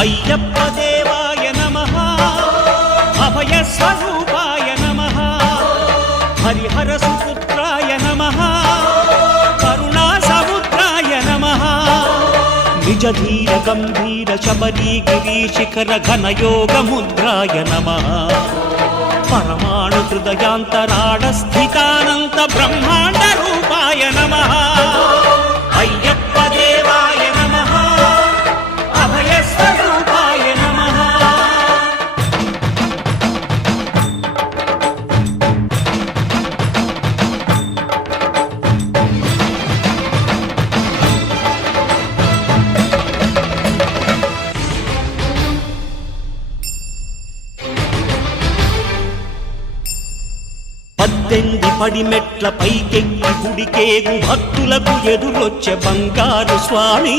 అయ్యప్ప దేవాయ నమః అభయ స్వరూపాయ నమః హరిహర సుపుత్రాయ నమః కరుణా సముద్రాయ నమః నిజ ధీర గంభీర శబరీ గిరీశిఖర ఘనయోగ ముద్రాయ నమః పరమాణు హృదయాంతరాళ స్థితానంత బ్రహ్మాండ రూపాయ నమః అయ్యప్ప దేవాయ నమః అభయ స్వరూపాయ నమః పద్దెనిమిది పడిమెట్ల పైకెక్కి గుడికేగు భక్తులకు ఎదురొచ్చే బంగారు స్వామి